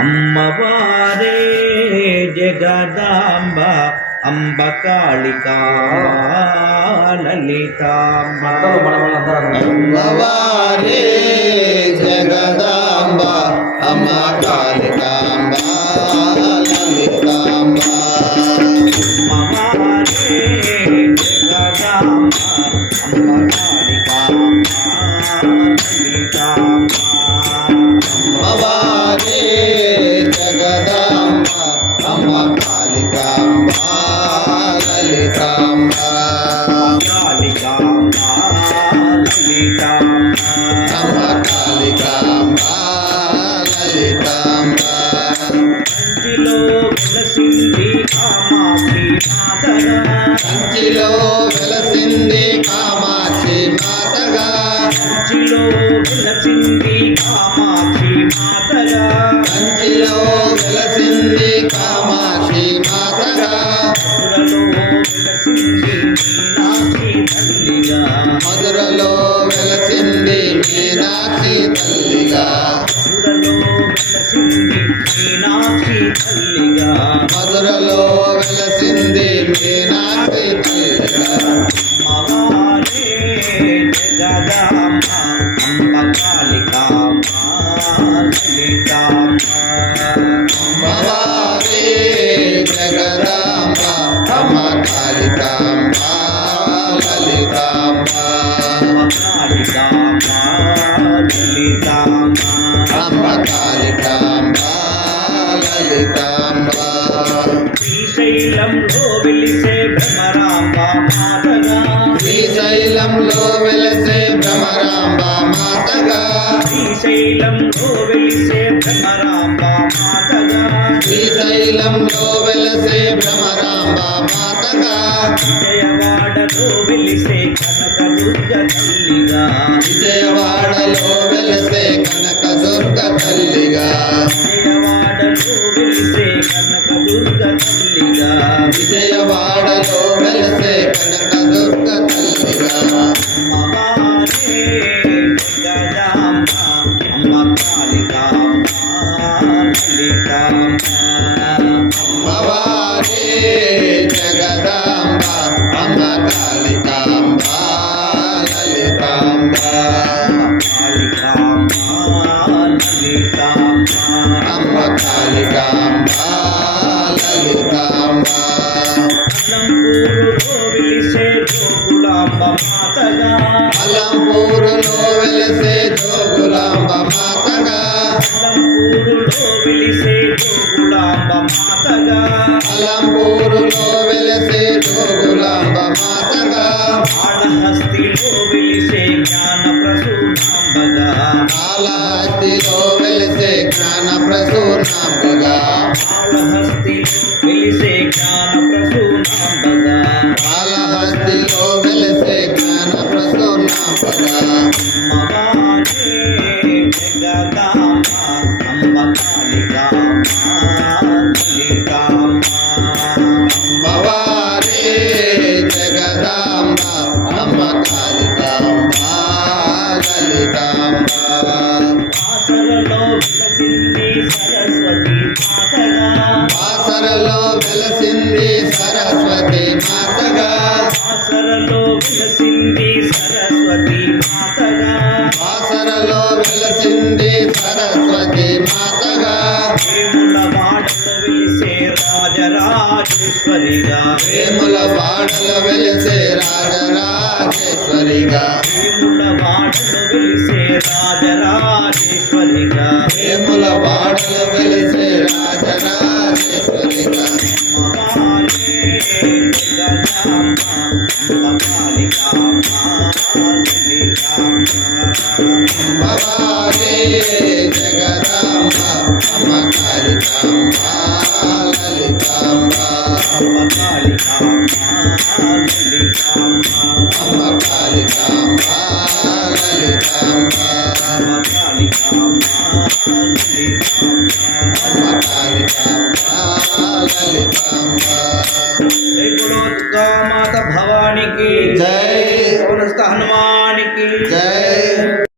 అమ్మవారే జగదాంబ అంబ కాళికాంబ లలితాంబ అమ్మవారే జగదాంబ అమ్మ కాళికాంబ లలితాంబ అమ్మవారే జగదాంబ అంబ కాళికాంబ లలితాంబ అమ్మవారే జగదాంబ అమ్మ కాళికాంబ లలితాంబ కాళికాంబ లలితాంబ అమ్మ కాళికాంబ లలితాంబ కంచిలో వెలసింది కామాక్షి మాతగా కంచిలో వెలసింది కామాక్షి మాతగా కంచిలో వెలసింది కామాక్షి మాతగా కంచిలో వెలసింది కామాక్షి మాతగా మధురలో వెలసింది మీనాక్షి తల్లిగా మధురలో వెలసింది మీనాక్షి తల్లిగా మగారే జగదాంబ అంబ కాళికాంబ లలితాంబ అమ్మవారే జగదాంబ అమ్మ కాళికాంబ లలితాంబ కాళికాంబ లలితాంబ అమ్మ కాళికాంబ లలితాంబ శ్రీశైలంలో వెలిసే భ్రమరాంబ మాతగా శ్రీశైలంలో వెలసే భ్రమరాంబ మాతగా శ్రీశైలంలో వెలిసే భ్రమరాంబ మాతగా శ్రీశైలంలో వెలసే భ్రమరాంబ మాతగా విజయవాడలో వెలిసే కనకదుర్గ తల్లిగా విజయవాడలో వెలసే కనకదుర్గ తల్లిగా విజయవాడలో వెలిసే కనకదుర్గ తల్లిగా విజయవాడలో వెలసే కనకదుర్గ తల్లిగా మగారే జగదాంబ అమ్మ కాళికాంబ లలితాంబ అమ్మవారే జగదాంబ అమ్మ కాళికాంబ లలితాంబ కాళికాంబ లలితాంబ అమ్మ కాళికాంబ లలితాంబ అలంపూరులో వెలిసే జోగులాంబ మాతగా అలంపూరులో వెలసే జోగులాంబ మాతగా అలంపూరులో వెలిసే జోగులాంబ మాతగా అలంపూరులో వెలసే జోగులాంబ మాతగా ఆడహస్తిలో వెలిసే జ్ఞాన ప్రసూనాంబగా కాళహస్తిలో వెలసే జ్ఞాన ప్రసూనాంబగా ఆడహస్తిలో వెలిసే జ్ఞాన ప్రసూనాంబగా కాళహస్తిలో వెలసే జ్ఞాన ప్రసూనాంబగా మగారే జగదాంబ అంబ కాళికాంబ లలితాంబ అమ్మవారే జగదాంబ అమ్మ కాళికాంబ లలితాంబ ఆసరలో వెలసింది సరస్వతి మాతగా వాసరలో వెలసింది సరస్వతి మాతగా ఆసరలో వెలసింది సరస్వతి మాతగా వాసరలో వెలసింది సరస్వతి మాతగా వేముల వాడలో వెలిసే రాజరాజేశ్వరిగా వేముల వాడలో వెలిసే రాజరాజేశ్వరిగా వేముల వాడలో వెలిసే రాజరాజేశ్వరిగా వేముల వాడలో వెలిసే రాజరాజేశ్వరిగా మగారే జగదాంబ అంబ కాళికాంబ లలితాంబ అమ్మవారే జగదాంబ అమ్మ కాళికాంబ లలితాంబ అమ్మ కాళికాంబ లలితాంబ అమ్మ కాళికాంబ లలితాంబ అమ్మ కాళికాంబ లలితాంబ